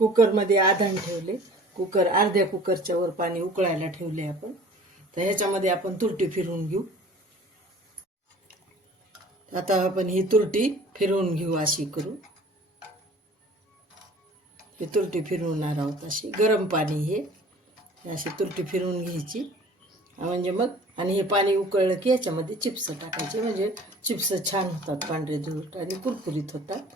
कुकरमध्ये आधान ठेवले. कुकर अर्ध्या कुकरच्या वर पाणी उकळायला ठेवले आपण. तर ह्याच्यामध्ये आपण तुरटी फिरवून घेऊ. आता आपण ही तुरटी फिरवून घेऊ अशी करू. ही तुरटी फिरवणार आहोत अशी. गरम पाणी हे अशी तुरटी फिरवून घ्यायची. म्हणजे मग आणि हे पाणी उकळलं की याच्यामध्ये चिप्स टाकायचे. म्हणजे चिप्स छान होतात, पांढरे धुरट आणि कुरकुरीत होतात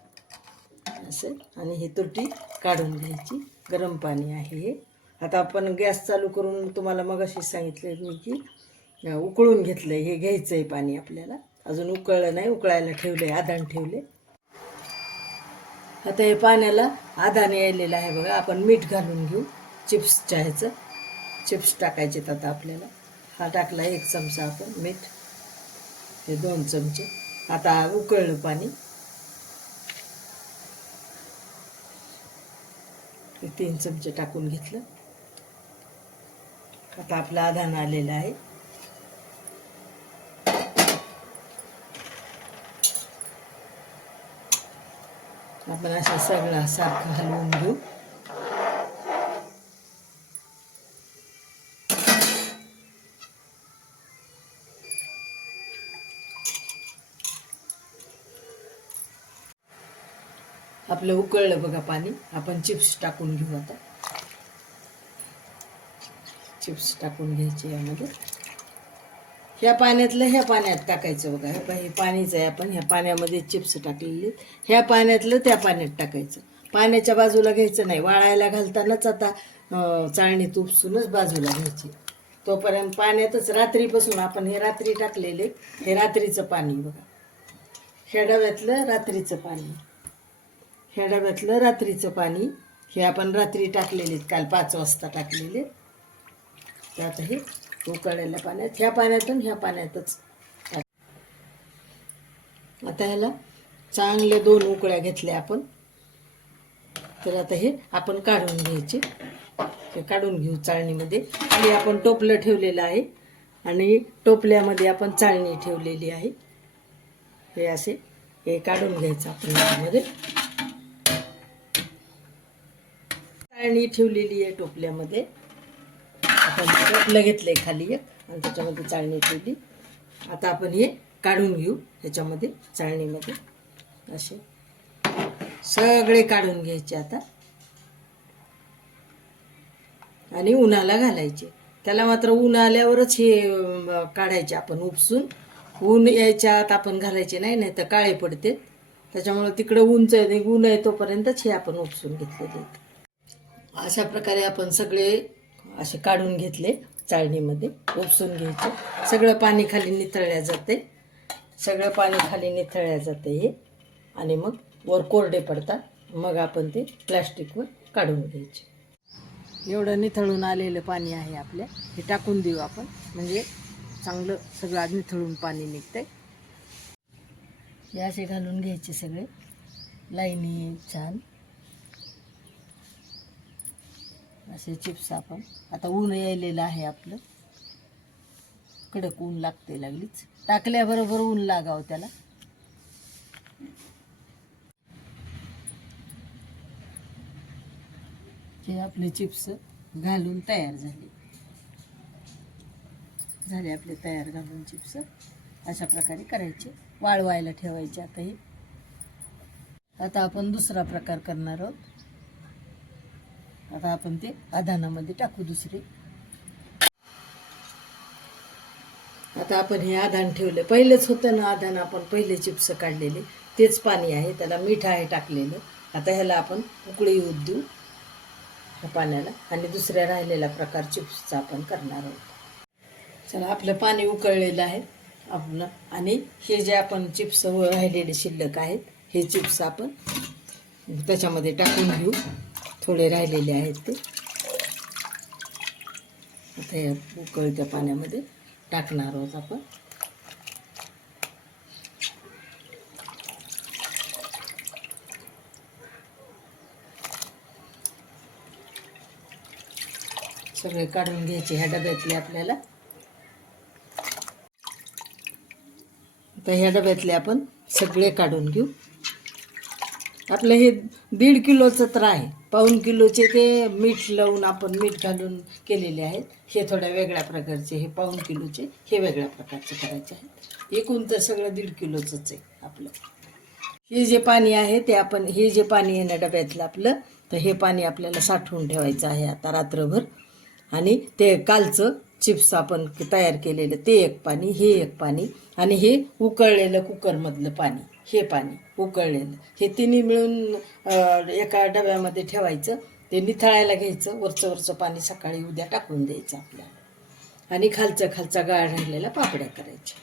असे. आणि ही तुरटी काढून घ्यायची. गरम पाणी आहे हे. आता आपण गॅस चालू करून तुम्हाला मगाशी सांगितले मी की उकळून घेतलंय. हे घ्यायचं आहे पाणी आपल्याला. अजून उकळलं नाही, उकळायला ठेवले, आधान ठेवले. आता हे पाण्याला आधान यायलेलं आहे बघा. आपण मीठ घालून घेऊ चिप्सच्या ह्याचं. चिप्स टाकायचेत आता आपल्याला. हा टाकला 1 चमचा आपण मीठ. हे 2 चमचे. आता उकळलं पाणी. हे 3 चमचे टाकून घेतलं. आता आपलं आधान आलेलं आहे. आपण असा सगळा सारखं हलवून घेऊ. आपलं उकळलं बघा पाणी. आपण चिप्स टाकून घेऊ आता. चिप्स टाकून घ्यायचे यामध्ये. ह्या पाण्यातलं ह्या पाण्यात टाकायचं बघा. हे पाणीच आहे. आपण ह्या पाण्यामध्ये चिप्स टाकलेले. ह्या पाण्यातलं त्या पाण्यात टाकायचं. पाण्याच्या बाजूला घ्यायचं नाही. वाळायला घालतानाच आता चाळणीत उपसूनच बाजूला घ्यायची. तोपर्यंत पाण्यातच रात्रीपासून आपण हे रात्री टाकलेले. हे रात्रीचं पाणी बघा. ह्या डब्यातलं रात्रीचं पाणी. ह्या डब्यातलं रात्रीचं पाणी. हे आपण रात्री टाकलेले, काल 5 वाजता टाकलेले. ते आता हे उकळलेल्या पाण्यात, ह्या पाण्यातून ह्या पाण्यातच. आता ह्याला चांगले 2 उकळ्या घेतल्या आपण. तर आता हे आपण काढून घ्यायचे. हे काढून घेऊ चाळणीमध्ये. आणि आपण टोपलं ठेवलेलं आहे आणि टोपल्यामध्ये आपण चाळणी ठेवलेली आहे. हे असे हे काढून घ्यायचं आपण यामध्ये. चाळणी ठेवलेली आहे टोपल्यामध्ये. आपण टोपलं घेतलंय खाली एक आणि त्याच्यामध्ये चाळणी ठेवली. आता आपण हे काढून घेऊ ह्याच्यामध्ये चाळणीमध्ये. असे सगळे काढून घ्यायचे आता. आणि उन्हाला घालायचे. त्याला मात्र ऊन आल्यावरच हे काढायचे आपण उपसून. ऊन यायच्या आत आपण घालायचे नाही, नाही तर काळे पडते. त्याच्यामुळे तिकडं ऊन आहे तोपर्यंतच हे आपण उपसून घेतलेले आहेत. अशा प्रकारे आपण सगळे असे काढून घेतले. चाळणीमध्ये उपसून घ्यायचे. सगळं पाणी खाली निथळल्या जाते. सगळं पाणी खाली निथळल्या जाते हे. आणि मग वर कोरडे पडतात. मग आपण ते प्लॅस्टिकवर काढून घ्यायचे. एवढं निथळून आलेलं पाणी आहे आपल्या. हे टाकून देऊ आपण. म्हणजे चांगलं सगळं निथळून पाणी निघतंय. हे असे घालून घ्यायचे सगळे लाईनी छान असे चिप्स. आपण आता ऊन यायलेलं आहे आपलं. कडक ऊन लागते लागलीच. टाकल्याबरोबर ऊन लागावं त्याला. हे आपले चिप्स घालून तयार झाले आपले तयार घालून चिप्स. अशा प्रकारे करायचे. वाळवायला ठेवायचे. आता हे आता आपण दुसरा प्रकार करणार आहोत. आता आपण ते आधानामध्ये टाकू दुसरे. आता आपण हे आधान ठेवले. पहिलेच होतं ना आधान. आपण पहिले चिप्स काढलेले तेच पाणी आहे. त्याला मीठ आहे टाकलेलं. आता ह्याला आपण उकळी येऊ देऊ ह्या पाण्याला. आणि दुसऱ्या राहिलेला प्रकार चिप्सचा आपण करणार आहोत. चला आपलं पाणी उकळलेलं आहे आपलं. आणि हे जे आपण चिप्स राहिलेले शिल्लक आहेत हे चिप्स आपण त्याच्यामध्ये टाकून घेऊ. थोडे राहिलेले आहेत ते. आता या उकळत्या पाण्यामध्ये टाकणार आहोत आपण. सगळे काढून घ्यायचे ह्या डब्यातले आपल्याला. आता ह्या डब्यातले आपण सगळे काढून घेऊ. आपलं हे 1.5 किलोचं तर आहे. पाऊण किलोचे ते मीठ लावून आपण मीठ घालून केलेले आहेत. हे थोड्या वेगळ्या प्रकारचे, हे पाऊण किलोचे हे वेगळ्या प्रकारचे करायचे आहेत. एकूण तर सगळं 1.5 किलोचंच आहे आपलं. हे जे पाणी आहे ते आपण, हे जे पाणी आहे ना डब्यातलं आपलं, तर हे पाणी आपल्याला साठवून ठेवायचं आहे आता रात्रभर. आणि ते कालचं चिप्स आपण तयार केलेलं ते एक पाणी, हे एक पाणी, आणि हे उकळलेलं कुकरमधलं पाणी, हे पाणी उकळलेलं, हे तिन्ही मिळून एका डब्यामध्ये ठेवायचं. ते निथळायला घ्यायचं. वरचं पाणी सकाळी उद्या टाकून द्यायचं आपल्याला. आणि खालचा गाळ राहिलेला पापड्या करायच्या.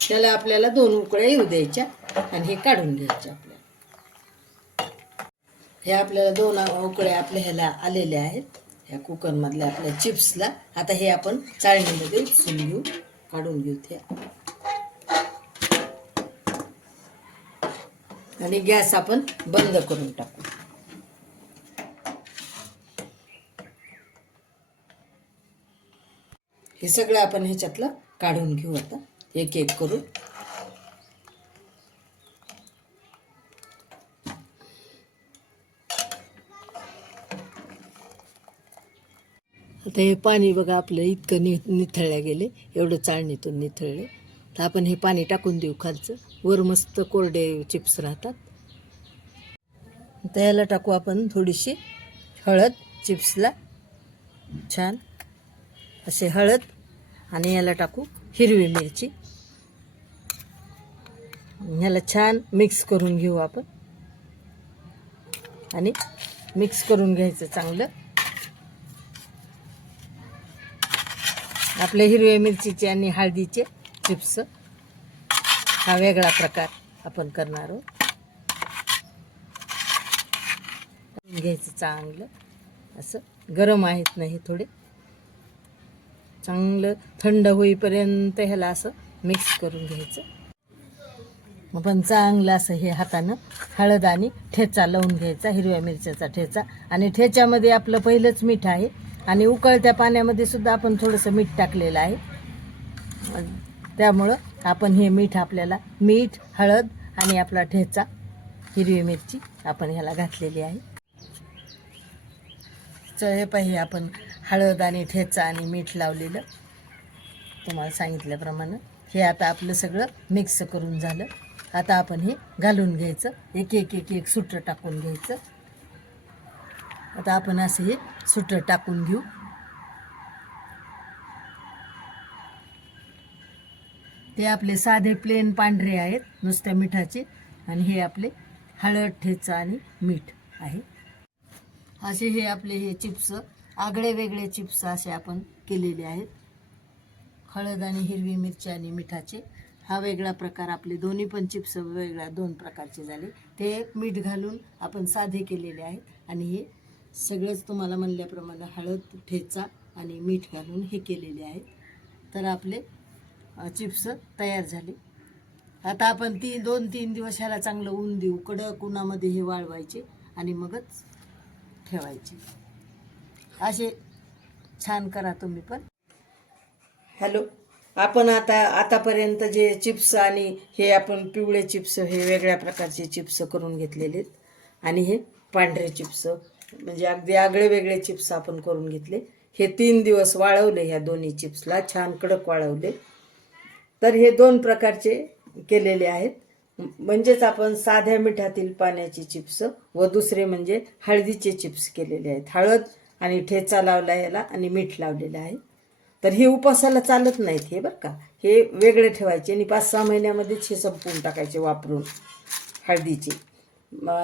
त्याला आपल्याला 2 उकळ्या येऊ द्यायच्या आणि हे काढून घ्यायचे आपल्याला. हे आपल्याला 2 उकळ्या आपल्या ह्याला आलेल्या आहेत, ह्या कुकरमधल्या आपल्या चिप्सला. आता हे आपण चाळणीमध्ये उपसून घेऊ, काढून घेऊ ते. आणि गॅस आपण बंद करून टाकू. हे सगळं आपण ह्याच्यातलं काढून घेऊ आता एक एक करून. आता हे पाणी बघा आपलं इतकं निथळल्या गेले, एवढं चाळणीतून निथळले. तर आपण हे पाणी टाकून देऊ खालचं. वर मस्त कोरडे चिप्स राहतात. तर याला टाकू आपण थोडीशी हळद चिप्सला, छान असे हळद. आणि याला टाकू हिरवी मिरची. ह्याला छान मिक्स करून घेऊ आपण. आणि मिक्स करून घ्यायचं चांगलं. आपल्या हिरव्या मिरचीचे आणि हळदीचे चिप्स हा वेगळा प्रकार आपण करणार आहोत. घ्यायचं चांगलं असं. गरम आहेत ना हे थोडे, चांगलं थंड होईपर्यंत ह्याला असं मिक्स करून घ्यायचं. आपण चांगलं असं हे हातानं हळद आणि ठेचा लावून घ्यायचा, हिरव्या मिरच्याचा ठेचा. आणि ठेच्यामध्ये आपलं पहिलंच मीठ आहे आणि उकळत्या पाण्यामध्ये सुद्धा आपण थोडंसं मीठ टाकलेलं आहे. त्यामुळं आपण हे मीठ, आपल्याला मीठ, हळद आणि आपला ठेचा, हिरवी मिरची आपण ह्याला घातलेली आहे. तर हे पाहिजे आपण हळद आणि ठेचा आणि मीठ लावलेलं तुम्हाला सांगितल्याप्रमाणे. हे आता आपलं सगळं मिक्स करून झालं. आता आपण हे घालून घ्यायचं, एक एक एक एक सुटं टाकून घ्यायचं. आता आपण असं हे सुटं टाकून घेऊ. ते आपले साधे प्लेन पांढरे आहेत नुसत्या मिठाचे, आणि हे आपले हळद, ठेचा आणि मीठ आहे. असे हे आपले हे चिप्स, आगळे वेगळे चिप्स असे आपण केलेले आहेत. हळद आणि हिरवी मिरची आणि मिठाचे हा वेगळा प्रकार. आपले दोन्ही पण चिप्स वेगळ्या 2 प्रकारचे झाले. ते मीठ घालून आपण साधे केलेले आहेत. आणि हे सगळंच तुम्हाला म्हणल्याप्रमाणे हळद, ठेचा आणि मीठ घालून हे केलेले आहेत. तर आपले चिप्स तयार झाले. आता आपण 2-3 दिवस ह्याला चांगलं ऊन देऊ. कडक उन्हामध्ये हे वाळवायचे आणि मगच ठेवायचे. असे छान करा तुम्ही पण. हॅलो, आपण आतापर्यंत जे चिप्स आणि हे आपण पिवळे चिप्स, हे वेगळ्या प्रकारचे चिप्स करून घेतलेले आहेत. आणि हे पांढरे चिप्स म्हणजे अगदी आगळे वेगळे चिप्स आपण करून घेतले. हे 3 दिवस वाळवले, ह्या दोन्ही चिप्सला छान कडक वाळवले. तर हे 2 प्रकारचे केलेले आहेत. म्हणजेच आपण साध्या मिठातील पाण्याचे चिप्स व दुसरे म्हणजे हळदीचे चिप्स केलेले आहेत. हळद आणि ठेचा लावला याला आणि मीठ लावलेलं आहे. तर हे उपासाला चालत नाहीत हे, बरं का. हे वेगळे ठेवायचे आणि 5-6 महिन्यामध्येच हे संपवून टाकायचे वापरून हळदीचे.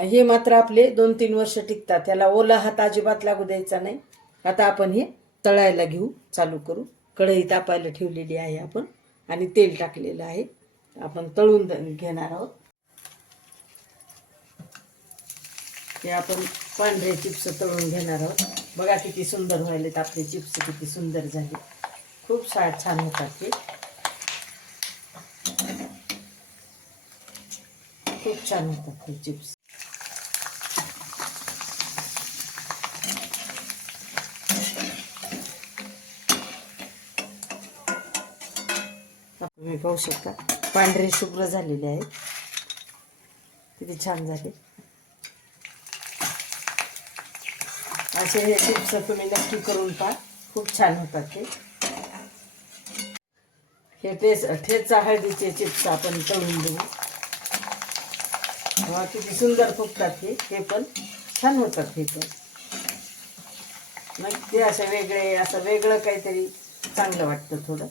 हे मात्र आपले 2-3 वर्ष टिकतात. त्याला ओला हात अजिबात लागू द्यायचा नाही. आता आपण हे तळायला घेऊ, चालू करू. कढई तापायला ठेवलेली आहे आपण आणि तेल टाकलेलं आहे. आपण तळून घेणार आहोत. हे आपण पांढरे चिप्स तळून घेणार आहोत. बघा किती सुंदर व्हायलेत आपले चिप्स, किती सुंदर झाले. खूप छान होतात ते, खूप छान होतात हे चिप्स. तुम्ही पाहू शकता पांढरे शुभ्र झालेले आहेत, किती छान झाले. असे हे चिप्स तुम्ही नक्की करून पहा, खूप छान होतात ते. हे ठेचा हळदीचे चिप्स आपण तळून देऊ. किती सुंदर फुगतात हे पण छान होतात. हे पण नक्की असं वेगळं काहीतरी चांगलं वाटतं थोडं.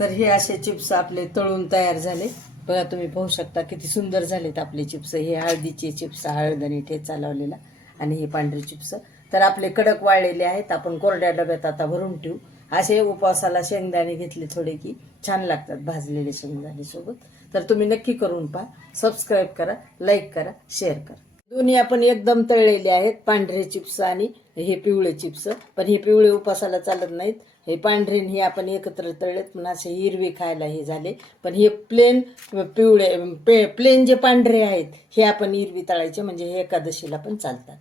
तर हे असे चिप्स आपले तळून तयार झाले. बघा तुम्ही पाहू शकता किती सुंदर झालेत आपले चिप्स. हे हळदीचे चिप्स, हळद आणि ठेचा लावलेला, आणि हे पांढरे चिप्स. तर आपले कडक वाळलेले आहेत. आपण कोरड्या डब्यात आता भरून ठेवू. असे उपवासाला शेंगदाणे घेतले थोडे की छान लागतात भाजलेले शेंगदाणे सोबत. तर तुम्ही नक्की करून पहा. सबस्क्राईब करा, लाईक करा, शेअर करा. दोन्ही आपण एकदम तळलेले आहेत, पांढरे चिप्स आणि हे पिवळे चिप्स. पण हे पिवळे उपासाला चालत नाहीत. हे पांढरे हे आपण एकत्र तळलेत, पण असे हिरवे खायला हे झाले. पण हे प्लेन प्लेन जे पांढरे आहेत हे आपण हिरवी तळायचे, म्हणजे हे एकादशीला पण चालतात.